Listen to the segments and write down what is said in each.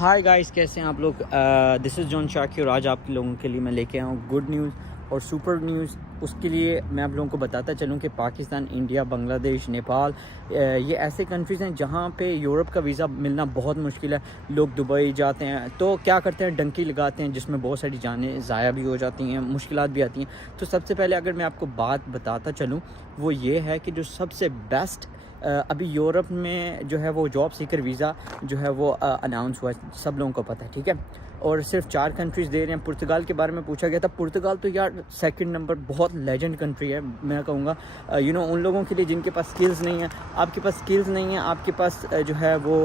Hi guys, कैसे हैं आप लोग। दिस इज़ जॉन शाकिर और आज आप लोगों के लिए मैं लेके आया हूँ गुड न्यूज़ और सुपर न्यूज़। उसके लिए मैं आप लोगों को बताता चलूँ कि पाकिस्तान, इंडिया, बांग्लादेश, नेपाल ये ऐसे कंट्रीज़ हैं जहाँ पे यूरोप का वीज़ा मिलना बहुत मुश्किल है। लोग दुबई जाते हैं तो क्या करते हैं, डंकी लगाते हैं जिसमें बहुत सारी जानें ज़ाया भी हो जाती हैं, मुश्किलात भी आती हैं। तो सबसे पहले अगर मैं आपको बात बताता चलूँ वो ये है कि जो सबसे बेस्ट अभी यूरोप में जो है वो जॉब सीकर वीज़ा जो है वो अनाउंस हुआ है, सब लोगों को पता है, ठीक है। और सिर्फ 4 कंट्रीज़ दे रहे हैं। पुर्तगाल के बारे में पूछा गया था। पुर्तगाल तो यार सेकंड नंबर, बहुत लेजेंड कंट्री है। मैं कहूँगा उन लोगों के लिए जिनके पास स्किल्स नहीं है। आपके पास स्किल्स नहीं है, आपके पास जो है वो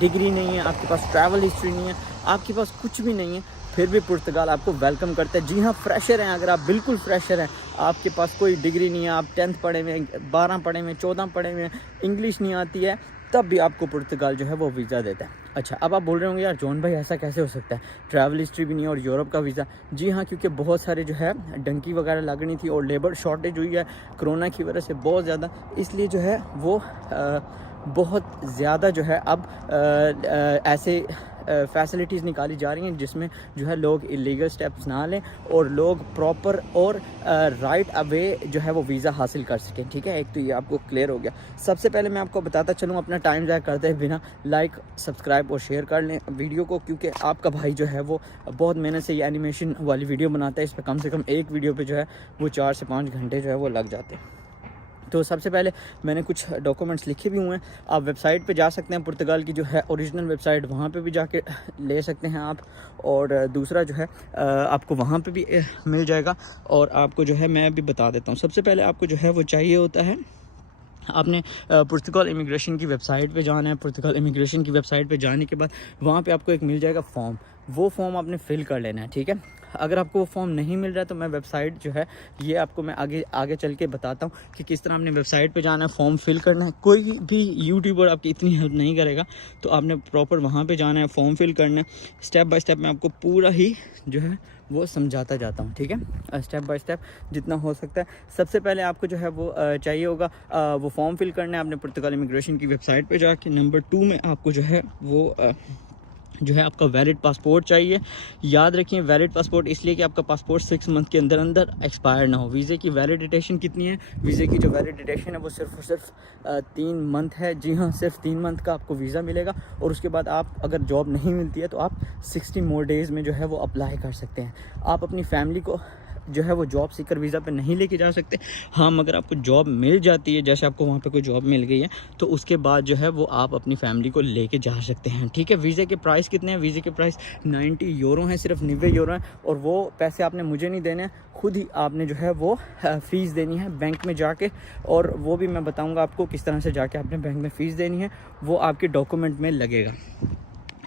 डिग्री नहीं है, आपके पास ट्रैवल हिस्ट्री नहीं है, आपके पास कुछ भी नहीं है, फिर भी पुर्तगाल आपको वेलकम करता है। जी हाँ, फ्रेशर हैं, अगर आप बिल्कुल फ्रेशर हैं, आपके पास कोई डिग्री नहीं है, आप 10th पढ़े हुए हैं, 12 पढ़े हुए हैं, 14 पढ़े हुए हैं, इंग्लिश नहीं आती है, तब भी आपको पुर्तगाल जो है वो वीज़ा देता है। अच्छा, अब आप बोल रहे होंगे यार जॉन भाई ऐसा कैसे हो सकता है, ट्रैवल हिस्ट्री भी नहीं है और यूरोप का वीज़ा। जी हाँ, क्योंकि बहुत सारे जो है डंकी वगैरह लगनी थी और लेबर शॉर्टेज हुई है कोरोना की वजह से बहुत ज़्यादा, इसलिए जो है वो बहुत ज़्यादा जो है अब ऐसे फैसिलिटीज़ निकाली जा रही हैं जिसमें जो है लोग इलीगल स्टेप्स ना लें और लोग प्रॉपर और राइट अवे जो है वो वीज़ा हासिल कर सकें, ठीक है। एक तो ये आपको क्लियर हो गया। सबसे पहले मैं आपको बताता चलूँ, अपना टाइम ज़ाया करते बिना लाइक, सब्सक्राइब और शेयर कर लें वीडियो को, क्योंकि आपका भाई जो है वो बहुत मेहनत से ये एनिमेशन वाली वीडियो बनाता है। इस पर कम से कम एक वीडियो पर जो है वो 4 से 5 घंटे जो है वो लग जाते हैं। तो सबसे पहले मैंने कुछ डॉक्यूमेंट्स लिखे भी हुए हैं, आप वेबसाइट पे जा सकते हैं, पुर्तगाल की जो है ओरिजिनल वेबसाइट, वहाँ पे भी जाके ले सकते हैं आप। और दूसरा जो है आपको वहाँ पे भी मिल जाएगा। और आपको जो है मैं अभी बता देता हूँ। सबसे पहले आपको जो है वो चाहिए होता है, आपने पुर्तगाल इमिग्रेशन की वेबसाइट पे जाना है। पुर्तगाल इमिग्रेशन की वेबसाइट पे जाने के बाद वहाँ पे आपको एक मिल जाएगा फॉर्म, वो फॉर्म आपने फ़िल कर लेना है, ठीक है। अगर आपको वो फॉर्म नहीं मिल रहा है तो मैं वेबसाइट जो है ये आपको मैं आगे चल के बताता हूँ कि किस तरह आपने वेबसाइट पे जाना है, फॉर्म फिल करना है। कोई भी यूट्यूबर आपकी इतनी हेल्प नहीं करेगा, तो आपने प्रॉपर वहाँ पे जाना है, फॉर्म फिल करना है। स्टेप बाय स्टेप मैं आपको पूरा ही जो है वो समझाता जाता हूँ, ठीक है, स्टेप बाय स्टेप जितना हो सकता है। सबसे पहले आपको जो है वो चाहिए होगा वो फॉर्म फिल करना है आपने पुर्तगाल इमिग्रेशन की वेबसाइट पे जाके। नंबर 2 में आपको जो है वो जो है आपका वैलिड पासपोर्ट चाहिए। याद रखिए वैलिड पासपोर्ट इसलिए कि आपका पासपोर्ट 6 मंथ के अंदर अंदर एक्सपायर ना हो। वीज़े की वैलिडिटेशन कितनी है? वीज़े की जो वैलिडिटेशन है वो सिर्फ और सिर्फ 3 मंथ है। जी हाँ, सिर्फ 3 मंथ का आपको वीज़ा मिलेगा और उसके बाद आप अगर जॉब नहीं मिलती है तो आप 60 मोर डेज़ में जो है वो अप्लाई कर सकते हैं। आप अपनी फैमिली को जो है वो जॉब सीकर वीज़ा पे नहीं लेके जा सकते। हाँ, मगर आपको जॉब मिल जाती है, जैसे आपको वहाँ पे कोई जॉब मिल गई है तो उसके बाद जो है वो आप अपनी फैमिली को लेके जा सकते हैं, ठीक है। वीज़े के प्राइस कितने हैं? वीज़े के प्राइस 90 यूरो हैं, सिर्फ 90 यूरो हैं। और वो पैसे आपने मुझे नहीं देने, खुद ही आपने जो है वो फ़ीस देनी है बैंक में जाके। और वो भी मैं बताऊँगा आपको किस तरह से जाके आपने बैंक में फ़ीस देनी है, वो आपके डॉक्यूमेंट में लगेगा,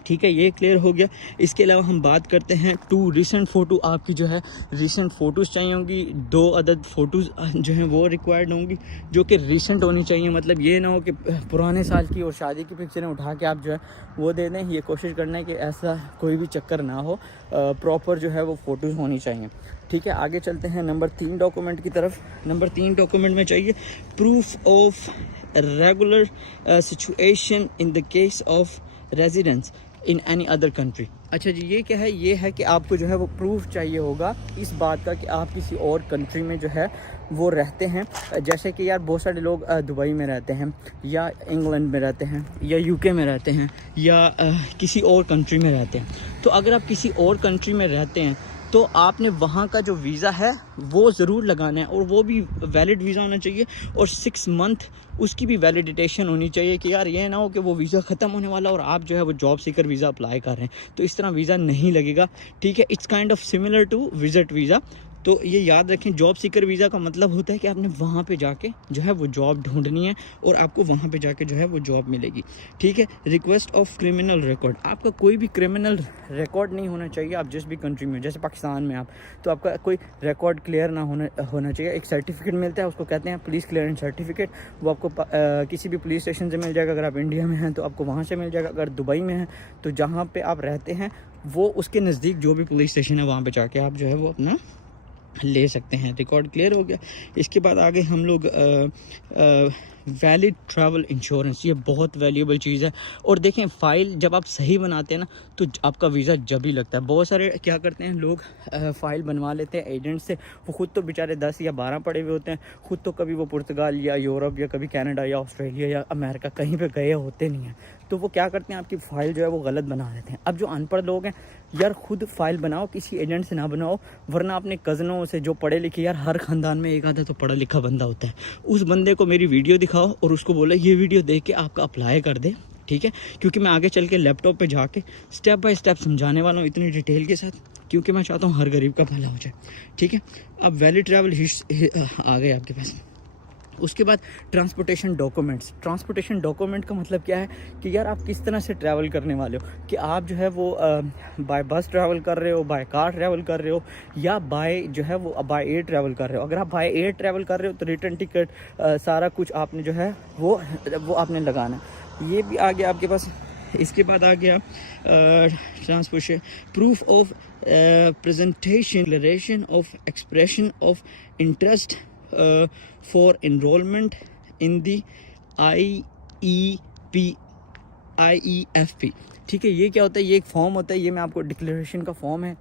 ठीक है। ये क्लियर हो गया। इसके अलावा हम बात करते हैं 2 रिसेंट फ़ोटो। आपकी जो है रिसेंट फ़ोटोज़ चाहिए होंगी, 2 अदद फ़ोटोज़ जो हैं वो रिक्वायर्ड होंगी, जो कि रिसेंट होनी चाहिए। मतलब ये ना हो कि पुराने साल की और शादी की पिक्चरें उठा के आप जो है वो दे दें। ये कोशिश करना है कि ऐसा कोई भी चक्कर ना हो, प्रॉपर जो है वो फ़ोटोज़ होनी चाहिए, ठीक है। आगे चलते हैं नंबर 3 डॉक्यूमेंट की तरफ। नंबर 3 डॉक्यूमेंट में चाहिए proof of regular situation in the case of residence in any other country. अच्छा जी, ये क्या है? ये है कि आपको जो है वो प्रूफ चाहिए होगा इस बात का कि आप किसी और कंट्री में जो है वो रहते हैं। जैसे कि यार बहुत सारे लोग दुबई में रहते हैं या इंग्लैंड में रहते हैं या यूके में रहते हैं या किसी और कंट्री में रहते हैं। तो अगर आप किसी और कंट्री में रहते हैं तो आपने वहाँ का जो वीज़ा है वो ज़रूर लगाना है और वो भी वैलिड वीज़ा होना चाहिए और 6 मंथ उसकी भी वैलिडिटेशन होनी चाहिए कि यार ये ना हो कि वो वीज़ा ख़त्म होने वाला और आप जो है वो जॉब सीकर वीज़ा अप्लाई कर रहे हैं, तो इस तरह वीज़ा नहीं लगेगा, ठीक है। It's kind of similar to visit visa. तो ये याद रखें, जॉब सीकर वीज़ा का मतलब होता है कि आपने वहाँ पे जाके जो है वो जॉब ढूंढनी है और आपको वहाँ पे जाके जो है वो जॉब मिलेगी, ठीक है। रिक्वेस्ट ऑफ क्रिमिनल रिकॉर्ड, आपका कोई भी क्रिमिनल रिकॉर्ड नहीं होना चाहिए। आप जिस भी कंट्री में, जैसे पाकिस्तान में आप, तो आपका कोई रिकॉर्ड क्लियर ना होना चाहिए। एक सर्टिफिकेट मिलता है, उसको कहते हैं पुलिस क्लियरेंस सर्टिफिकेट। वो आपको किसी भी पुलिस स्टेशन से मिल जाएगा। अगर आप इंडिया में हैं तो आपको वहाँ से मिल जाएगा। अगर दुबई में हैं तो जहाँ पर आप रहते हैं वो उसके नज़दीक जो भी पुलिस स्टेशन है वहाँ पर जाके आप जो है वो अपना ले सकते हैं। रिकॉर्ड क्लियर हो गया। इसके बाद आगे हम लोग वैलिड ट्रैवल इंश्योरेंस, ये बहुत वैल्यूएबल चीज़ है। और देखें फ़ाइल जब आप सही बनाते हैं ना तो आपका वीज़ा जब ही लगता है। बहुत सारे क्या करते हैं लोग, फ़ाइल बनवा लेते हैं एजेंट से, वो ख़ुद तो बेचारे 10 या 12 पढ़े हुए होते हैं, ख़ुद तो कभी वो पुर्तगाल या यूरोप या कभी कनाडा या ऑस्ट्रेलिया या अमेरिका कहीं पे गए होते नहीं हैं। तो वो क्या करते हैं, आपकी फ़ाइल जो है वो गलत बना देते हैं। अब जो अनपढ़ लोग हैं यार, खुद फ़ाइल बनाओ, किसी एजेंट से ना बनाओ, वरना अपने कज़नों से जो पढ़े लिखे, यार हर ख़ानदान में एक आधा तो पढ़ा लिखा बंदा होता है, उस बंदे को मेरी वीडियो दिखाओ और उसको बोलो ये वीडियो देख के आपका अप्लाई कर दे, ठीक है। क्योंकि मैं आगे चल के लैपटॉप पे जाके स्टेप बाय स्टेप समझाने वाला हूँ इतनी डिटेल के साथ, क्योंकि मैं चाहता हूँ हर गरीब का भला हो जाए, ठीक है। अब वैलिड ट्रैवल आ गए आपके पास। उसके बाद ट्रांसपोर्टेशन डॉक्यूमेंट्स। ट्रांसपोर्टेशन डॉक्यूमेंट का मतलब क्या है कि यार आप किस तरह से ट्रैवल करने वाले हो, कि आप जो है वो बाय बस ट्रैवल कर रहे हो, बाय कार ट्रैवल कर रहे हो, या बाय जो है वो बाय एयर ट्रैवल कर रहे हो। अगर आप बाय एयर ट्रैवल कर रहे हो तो रिटर्न टिकट सारा कुछ आपने जो है वो आपने लगाना है। ये भी आ गया आपके पास। इसके बाद आ गया transportation proof of presentation, declaration of expression of interest for enrolment in the IEFP, ठीक है। ये क्या होता है, ये एक फॉर्म होता है, ये मैं आपको डिक्लेरेशन का फॉर्म है,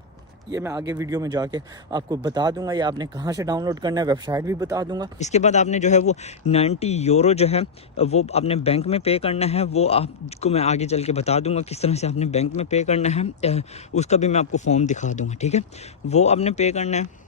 ये मैं आगे वीडियो में जाके आपको बता दूंगा, या आपने कहाँ से डाउनलोड करना है, वेबसाइट भी बता दूंगा। इसके बाद आपने जो है वो 90 यूरो जो है वो आपने बैंक में पे करना है, वो आपको मैं आगे चल के बता दूंगा किस तरह से आपने बैंक में पे करना है, उसका भी मैं आपको फॉर्म दिखा दूंगा, ठीक है। वो आपने पे करना है।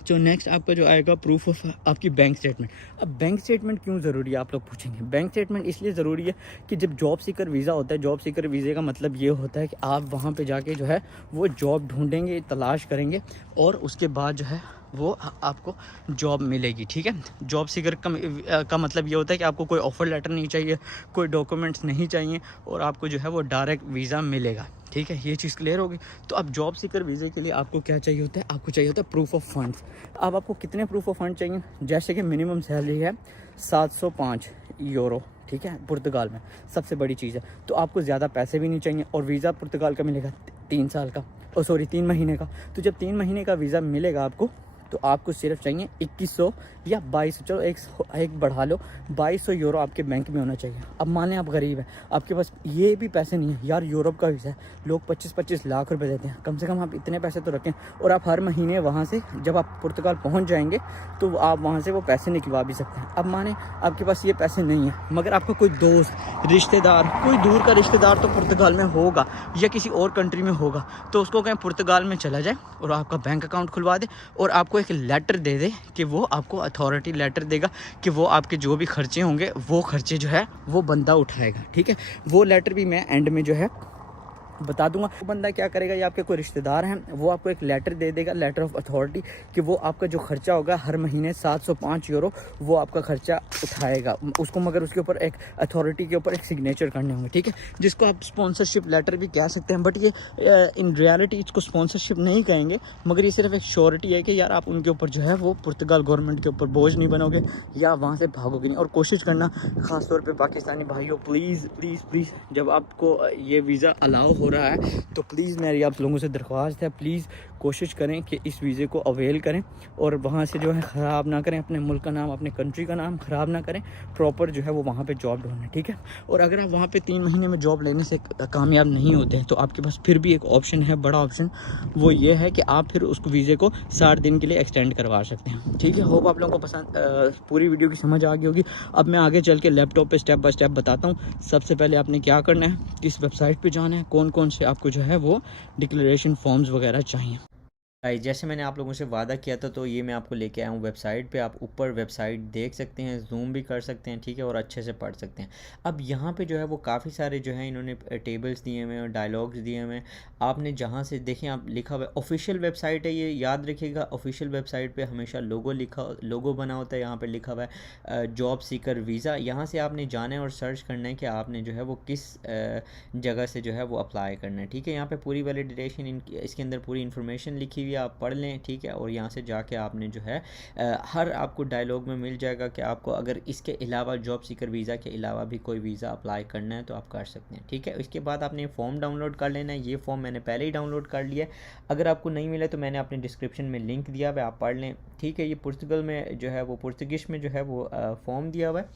जो नेक्स्ट आपका जो आएगा प्रूफ ऑफ आपकी बैंक स्टेटमेंट। अब बैंक स्टेटमेंट क्यों ज़रूरी है आप लोग पूछेंगे। बैंक स्टेटमेंट इसलिए ज़रूरी है कि जब जॉब सीकर वीज़ा होता है, जॉब सीकर वीज़े का मतलब ये होता है कि आप वहाँ पे जाके जो है वो जॉब ढूंढेंगे, तलाश करेंगे, और उसके बाद जो है वो आपको जॉब मिलेगी, ठीक है। जॉब सीकर का मतलब ये होता है कि आपको कोई ऑफ़र लेटर नहीं चाहिए, कोई डॉक्यूमेंट्स नहीं चाहिए, और आपको जो है वो डायरेक्ट वीज़ा मिलेगा, ठीक है। ये चीज़ क्लियर होगी। तो अब जॉब सीकर वीज़े के लिए आपको क्या चाहिए होता है, आपको चाहिए होता है प्रूफ ऑफ फंड्स। अब आपको कितने प्रूफ ऑफ फंड चाहिए, जैसे कि मिनिमम सैलरी है 705 यूरो, ठीक है, पुर्तगाल में सबसे बड़ी चीज़ है। तो आपको ज़्यादा पैसे भी नहीं चाहिए, और वीज़ा पुर्तगाल का मिलेगा 3 साल का, 3 महीने का। तो जब 3 महीने का वीज़ा मिलेगा आपको, तो आपको सिर्फ चाहिए 2100 या 2200, चलो एक बढ़ा लो, 2200 यूरो आपके बैंक में होना चाहिए। अब मान लें आप गरीब हैं, आपके पास ये भी पैसे नहीं है, यार यूरोप का वीज़ा है, लोग 25-25 लाख रुपए देते हैं, कम से कम आप इतने पैसे तो रखें, और आप हर महीने वहाँ से जब आप पुर्तगाल पहुँच जाएंगे तो आप वहाँ से वो पैसे निकलवा भी सकते हैं। अब माने आपके पास ये पैसे नहीं है, मगर आपका कोई दोस्त, रिश्तेदार, कोई दूर का रिश्तेदार तो पुर्तगाल में होगा या किसी और कंट्री में होगा, तो उसको कहें पुर्तगाल में चला जाए और आपका बैंक अकाउंट खुलवा दे, और आपको एक लेटर दे दे कि वो आपको अथॉरिटी लेटर देगा कि वो आपके जो भी खर्चे होंगे वो खर्चे जो है वो बंदा उठाएगा, ठीक है। वो लेटर भी मैं एंड में जो है बता दूंगा। वो बंदा क्या करेगा, या आपके कोई रिश्तेदार हैं, वो आपको एक लेटर दे देगा, लेटर ऑफ अथॉरिटी, कि वो आपका जो खर्चा होगा हर महीने 705 यूरो वो आपका खर्चा उठाएगा उसको, मगर उसके ऊपर एक अथॉरिटी के ऊपर एक सिग्नेचर करने होंगे, ठीक है, जिसको आप स्पॉन्सरशिप लेटर भी कह सकते हैं। बट ये इन रियलिटी इसको स्पॉन्सरशिप नहीं कहेंगे, मगर ये सिर्फ एक श्योरिटी है कि यार आप उनके ऊपर जो है वो पुर्तगाल गवर्नमेंट के ऊपर बोझ नहीं बनोगे या वहाँ से भागोगे नहीं। और कोशिश करना ख़ासतौर पर पाकिस्तानी भाइयों, प्लीज़ प्लीज़ प्लीज़, जब आपको ये वीज़ा अलाउ हो रहा है तो प्लीज़ मेरी आप लोगों से दरख्वास्त है, प्लीज़ कोशिश करें कि इस वीज़े को अवेल करें, और वहाँ से जो है ख़राब ना करें, अपने मुल्क का नाम, अपने कंट्री का नाम ख़राब ना करें, प्रॉपर जो है वो वहाँ पे जॉब ढूंढें, ठीक है। और अगर आप वहाँ पे 3 महीने में जॉब लेने से कामयाब नहीं होते हैं तो आपके पास फिर भी एक ऑप्शन है, बड़ा ऑप्शन, वो ये है कि आप फिर उस वीज़े को 60 दिन के लिए एक्सटेंड करवा सकते हैं, ठीक है। होप आप लोगों को पसंद पूरी वीडियो की समझ आ गई होगी। अब मैं आगे चल के लैपटॉप पर स्टेप बाय स्टेप बताता हूँ। सबसे पहले आपने क्या करना है, किस वेबसाइट पर जाना है, कौन कौन से आपको जो है वो डिक्लेरेशन फॉर्म्स वगैरह चाहिए। जैसे मैंने आप लोगों से वादा किया था, तो ये मैं आपको लेके आया हूँ वेबसाइट पे। आप ऊपर वेबसाइट देख सकते हैं, जूम भी कर सकते हैं, ठीक है, और अच्छे से पढ़ सकते हैं। अब यहाँ पे जो है वो काफ़ी सारे जो है इन्होंने टेबल्स दिए हुए हैं और डायलॉग्स दिए हुए हैं। आपने जहाँ से देखें, आप लिखा हुआ है ऑफिशियल वेबसाइट है, ये याद रखिएगा। ऑफिशियल वेबसाइट पे हमेशा लोगो बना होता है, यहाँ पर लिखा हुआ है जॉब सीकर वीज़ा। यहाँ से आपने जाना है और सर्च करना है कि आपने जो है वो किस जगह से जो है वो अप्लाई करना है, ठीक है। यहाँ पर पूरी वैलिडेशन, इसके अंदर पूरी इन्फॉर्मेशन लिखी हुई आप पढ़ लें, ठीक है। और यहाँ से जाके आपने जो है हर आपको डायलॉग में मिल जाएगा कि आपको अगर इसके अलावा जॉब सीकर वीज़ा के अलावा भी कोई वीज़ा अप्लाई करना है तो आप कर सकते हैं, ठीक है। इसके बाद आपने फॉर्म डाउनलोड कर लेना है। ये फॉर्म मैंने पहले ही डाउनलोड कर लिया है, अगर आपको नहीं मिला तो मैंने अपने डिस्क्रिप्शन में लिंक दिया हुआ है, आप पढ़ लें, ठीक है। ये पुर्तगाल में जो है वो पुर्तगिश में जो है वो फॉर्म दिया हुआ है,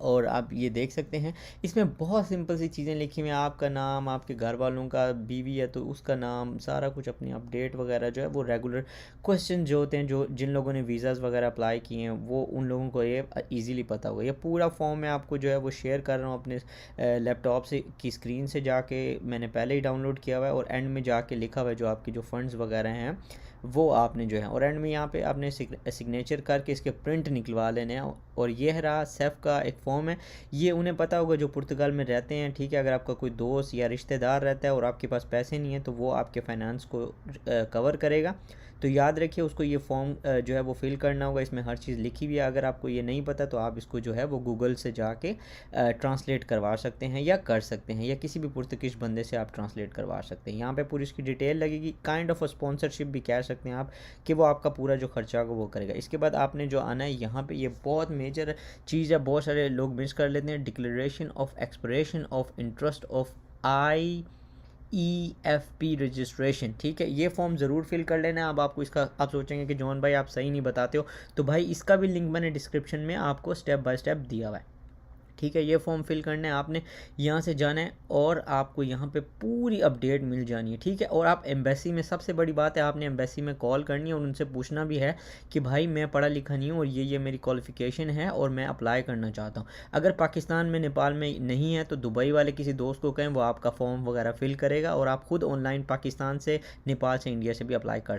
और आप ये देख सकते हैं इसमें बहुत सिंपल सी चीज़ें लिखी हुई हैं, आपका नाम, आपके घर वालों का, बीवी है तो उसका नाम, सारा कुछ अपनी अपडेट वगैरह जो है वो रेगुलर क्वेश्चन जो होते हैं, जो जिन लोगों ने वीज़ाज़ वगैरह अप्लाई किए हैं वो उन लोगों को ये इजीली पता होगा। ये पूरा फॉर्म मैं आपको जो है वो शेयर कर रहा हूँ अपने लैपटॉप से की स्क्रीन से जाके, मैंने पहले ही डाउनलोड किया हुआ है, और एंड में जाके लिखा हुआ है जो आपके जो फंड्स वगैरह हैं वो आपने जो है, और एंड में यहाँ पे आपने सिग्नेचर करके इसके प्रिंट निकलवा लेने हैं। और ये रहा सेफ का एक फॉर्म है, ये उन्हें पता होगा जो पुर्तगाल में रहते हैं, ठीक है। अगर आपका कोई दोस्त या रिश्तेदार रहता है और आपके पास पैसे नहीं है तो वो आपके फाइनेंस को कवर करेगा, तो याद रखिए उसको ये फॉर्म जो है वो फिल करना होगा। इसमें हर चीज़ लिखी हुई है, अगर आपको ये नहीं पता तो आप इसको जो है वो गूगल से जाके ट्रांसलेट करवा सकते हैं या कर सकते हैं, या किसी भी पुर्तगीज बंदे से आप ट्रांसलेट करवा सकते हैं। यहाँ पे पूरी इसकी डिटेल लगेगी, काइंड ऑफ अ स्पॉन्सरशिप भी कह सकते हैं आप, कि वो आपका पूरा जो खर्चा होगा वो करेगा। इसके बाद आपने जो आना है यहाँ पे, ये बहुत मेजर चीज़ है, बहुत सारे लोग मिस कर लेते हैं, declaration of expression of interest of EFP registration, ठीक है। ये फॉर्म ज़रूर फिल कर लेना है। अब आपको इसका, आप सोचेंगे कि जॉन भाई आप सही नहीं बताते हो, तो भाई इसका भी लिंक मैंने डिस्क्रिप्शन में आपको स्टेप बाय स्टेप दिया हुआ है, ठीक है। ये फॉर्म फिल करना है आपने, यहाँ से जाना है और आपको यहाँ पे पूरी अपडेट मिल जानी है, ठीक है। और आप एम्बेसी में, सबसे बड़ी बात है, आपने एम्बेसी में कॉल करनी है और उनसे पूछना भी है कि भाई मैं पढ़ा लिखा नहीं हूँ और ये मेरी क्वालिफ़िकेशन है और मैं अप्लाई करना चाहता हूँ। अगर पाकिस्तान में, नेपाल में नहीं है तो दुबई वाले किसी दोस्त को कहें, वो आपका फॉर्म वगैरह फिल करेगा और आप खुद ऑनलाइन पाकिस्तान से, नेपाल से, इंडिया से भी अप्लाई कर